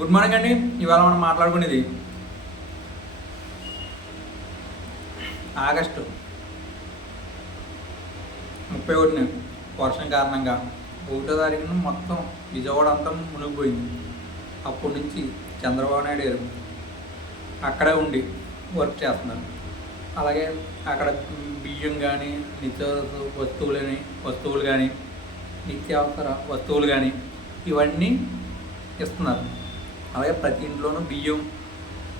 Good morning అండి. ఇవాళ మనం మాట్లాడుకునేది ఆగస్టు 31 వర్షం కారణంగా 1వ తారీఖున మొత్తం విజయవాడ అంతా మునిగిపోయింది. అప్పటి నుంచి చంద్రబాబు నాయుడు గారు అక్కడే ఉండి వర్క్ చేస్తున్నారు. అలాగే అక్కడ బియ్యం కానీ నిత్యావసర వస్తువులు కానీ నిత్యావసర వస్తువులు కానీ ఇవన్నీ ఇస్తున్నారు. అలాగే ప్రతి ఇంట్లోనూ బియ్యం,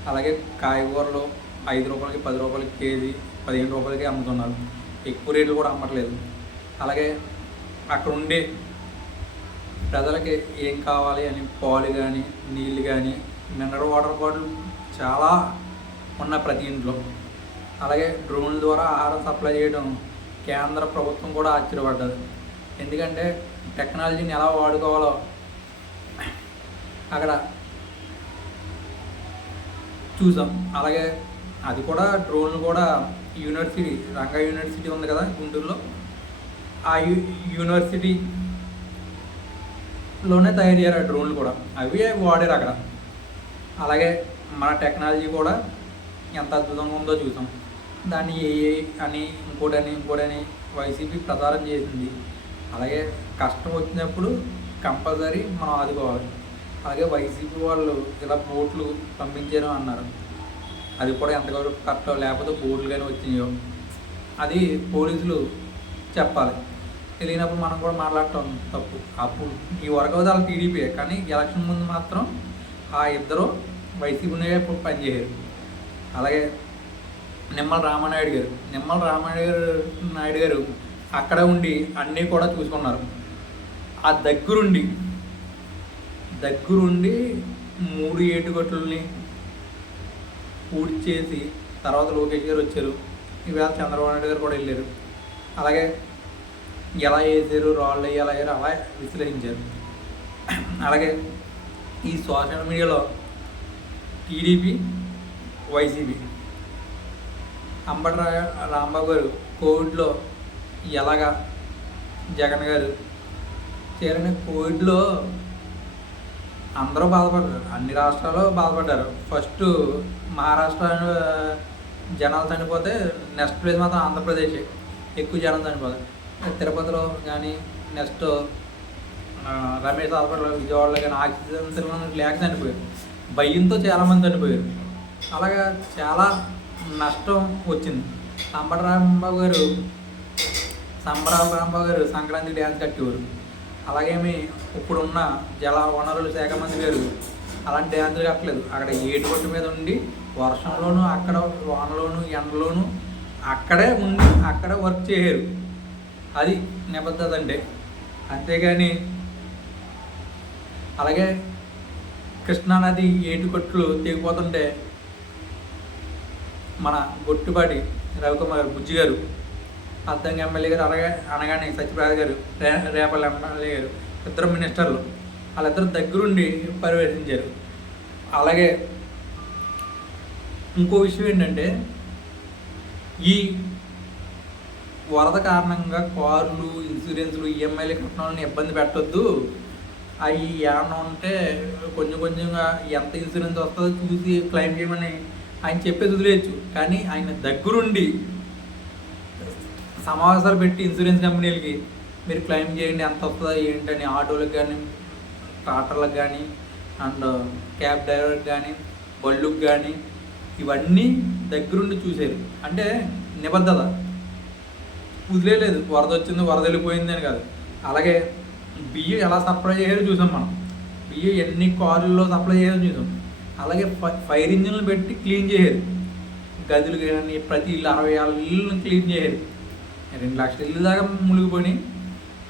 అలాగే కాయగూరలు 5 రూపాయలకి 10 రూపాయలకి కేజీ, 15 రూపాయలకి అమ్ముతున్నారు. ఎక్కువ రేట్లు కూడా అమ్మట్లేదు. అలాగే అక్కడ ఉండే ప్రజలకి ఏం కావాలి అని పాలు కానీ నీళ్ళు కానీ మినరల్ వాటర్ బాటిల్ చాలా ఉన్న ప్రతి ఇంట్లో. అలాగే డ్రోన్ల ద్వారా ఆహారం సప్లై చేయడం కేంద్ర ప్రభుత్వం కూడా ఆశ్చర్యపడ్డది. ఎందుకంటే టెక్నాలజీని ఎలా వాడుకోవాలో అక్కడ చూసాం. అలాగే అది కూడా డ్రోన్లు కూడా యూనివర్సిటీ రంగా యూనివర్సిటీ ఉంది కదా గుంటూరులో, ఆ యూనివర్సిటీలోనే తయారు చేయారు డ్రోన్లు కూడా, అవి వాడారు అక్కడ. అలాగే మన టెక్నాలజీ కూడా ఎంత అద్భుతంగా ఉందో చూసాం. దాన్ని ఏఐ అని ఇంకోటని వైసీపీ ప్రచారం చేసింది. అలాగే కష్టం వచ్చినప్పుడు కంపల్సరీ మనం ఆదుకోవాలి. అలాగే వైసీపీ వాళ్ళు ఇలా బోట్లు పంపించారు అన్నారు. అది కూడా ఎంతవరకు కరెక్టో, లేకపోతే బోట్లు కానీ వచ్చినాయో అది పోలీసులు చెప్పాలి. తెలియనప్పుడు మనం కూడా మాట్లాడటం తప్పు. అప్పుడు ఈ వరకు వాళ్ళ టీడీపీ, కానీ ఎలక్షన్ ముందు మాత్రం ఆ ఇద్దరు వైసీపీనే పనిచేయరు. అలాగే నిమ్మల రామానాయుడు గారు అక్కడ ఉండి అన్నీ కూడా చూసుకున్నారు. ఆ దగ్గరుండి 3 ఏటుగట్టుల్ని పూర్తి చేసి తర్వాత లోకేష్ గారు వచ్చారు. ఈవేళ చంద్రబాబు నాయుడు గారు కూడా వెళ్ళారు. అలాగే ఎలా వేసారు, రాళ్ళు ఎలా అయ్యారు అలా విశ్లేషించారు. అలాగే ఈ సోషల్ మీడియాలో టీడీపీ, వైసీపీ, అంబటి రాంబాబు గారు కోవిడ్లో ఎలాగా జగన్ గారు చేరని, కోవిడ్లో అందరూ బాధపడ్డారు, అన్ని రాష్ట్రాలు బాధపడ్డారు. ఫస్ట్ మహారాష్ట్ర జనాలు చనిపోతే నెక్స్ట్ ప్లేస్ మాత్రం ఆంధ్రప్రదేశ్ ఎక్కువ జనం చనిపోతారు. తిరుపతిలో కానీ నెక్స్ట్ రమేష్ హాస్పిటల్ విజయవాడలో కానీ ఆక్సిజన్ లేక చనిపోయారు. భయంతో చాలామంది చనిపోయారు. అలాగా చాలా నష్టం వచ్చింది. అంబటి రాంబాబు గారు సంక్రాంతి డ్యాన్స్ కట్టేవారు. అలాగేమి ఇప్పుడున్న జల వనరుల శాఖ మంత్రి గారు అలాంటి డ్యాన్సులు కట్టలేదు. అక్కడ ఏటుగొట్టు మీద ఉండి వర్షంలోనూ అక్కడ వానలోను ఎండలోనూ అక్కడే ఉండి అక్కడే వర్క్ చేయరు. అది నిబద్ధత అంటే. అంతేగాని అలాగే కృష్ణానది ఏటుగొట్లు తెగిపోతుంటే మన గొట్టుపాటి రవికుమార్ బుజ్జి గారు, అద్దంకి ఎమ్మెల్యే గారు, అనగానే సత్యప్రసాద్ గారు, రేపల్లి ఎమ్మెల్యే గారు, ఇద్దరు మినిస్టర్లు వాళ్ళిద్దరు దగ్గరుండి పర్యవేక్షించారు. అలాగే ఇంకో విషయం ఏంటంటే, ఈ వరద కారణంగా కార్లు, ఇన్సూరెన్స్లు, ఈఎంఐలు కట్టడాలను ఇబ్బంది పెట్టొద్దు, అవి ఏమన్నా ఉంటే కొంచెంగా ఎంత ఇన్సూరెన్స్ వస్తుందో చూసి క్లెయిమ్ చేయమని ఆయన చెప్పేది వదిలేయచ్చు. కానీ ఆయన దగ్గరుండి సమావేశాలు పెట్టి ఇన్సూరెన్స్ కంపెనీలకి మీరు క్లెయిమ్ చేయండి ఎంత వస్తుందో ఏంటని, ఆటోలకు కానీ ట్రాక్టర్లకు కానీ అండ్ క్యాబ్ డ్రైవర్కి కానీ బళ్ళుకి కానీ ఇవన్నీ దగ్గరుండి చూసారు. అంటే నిబద్ధత, వదిలేదు. వరద వచ్చింది వరద వెళ్ళిపోయింది అని కాదు. అలాగే బియ్యం ఎలా సప్లై చేయాలో చూసాం మనం. బియ్యం ఎన్ని కార్లలో సప్లై చేయాలో చూసాం. అలాగే ఫైర్ ఇంజిన్లు పెట్టి క్లీన్ చేయరు. గదులు కానీ ప్రతి ఇల్లు 60 ఇళ్ళను క్లీన్ చేయరు. 2 లక్షల ఇల్లు దాకా మునిగిపోయి,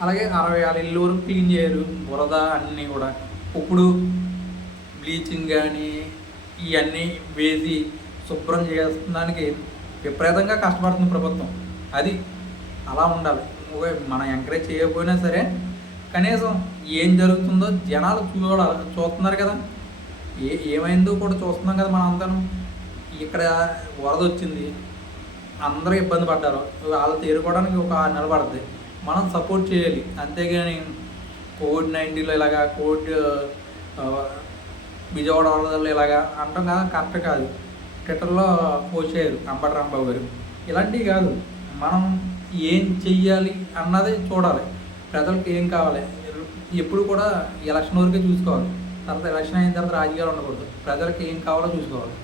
అలాగే 60 ఇళ్ళ వరకు క్లీన్ చేయరు. బురద అన్నీ కూడా ఇప్పుడు బ్లీచింగ్ కానీ ఇవన్నీ వేసి శుభ్రం చేస్తున్నానికి విపరీతంగా కష్టపడుతుంది ప్రభుత్వం. అది అలా ఉండాలి. మనం ఎంకరేజ్ చేయకపోయినా సరే కనీసం ఏం జరుగుతుందో జనాలు చూస్తున్నారు కదా, ఏమైందో కూడా చూస్తున్నాం కదా. మనం అందరం ఇక్కడ వరద వచ్చింది, అందరూ ఇబ్బంది పడ్డారు, వాళ్ళు తేరుకోవడానికి ఒక 6 నెలలు పడుతుంది. మనం సపోర్ట్ చేయాలి. అంతేగాని కోవిడ్-19లో ఇలాగా కోవిడ్ విజయవాడ వరదలు ఇలాగా అంటాం కదా, కరెక్ట్ కాదు. ట్విట్టర్లో పోస్ట్ చేయరు అంబటి రాంబాబు గారు. ఇలాంటివి కాదు, మనం ఏం చెయ్యాలి అన్నది చూడాలి. ప్రజలకు ఏం కావాలి ఎప్పుడు కూడా ఎలక్షన్ వరకే చూసుకోవాలి. తర్వాత ఎలక్షన్ అయిన తర్వాత రాజకీయాలు ఉండకూడదు. ప్రజలకు ఏం కావాలో చూసుకోవాలి.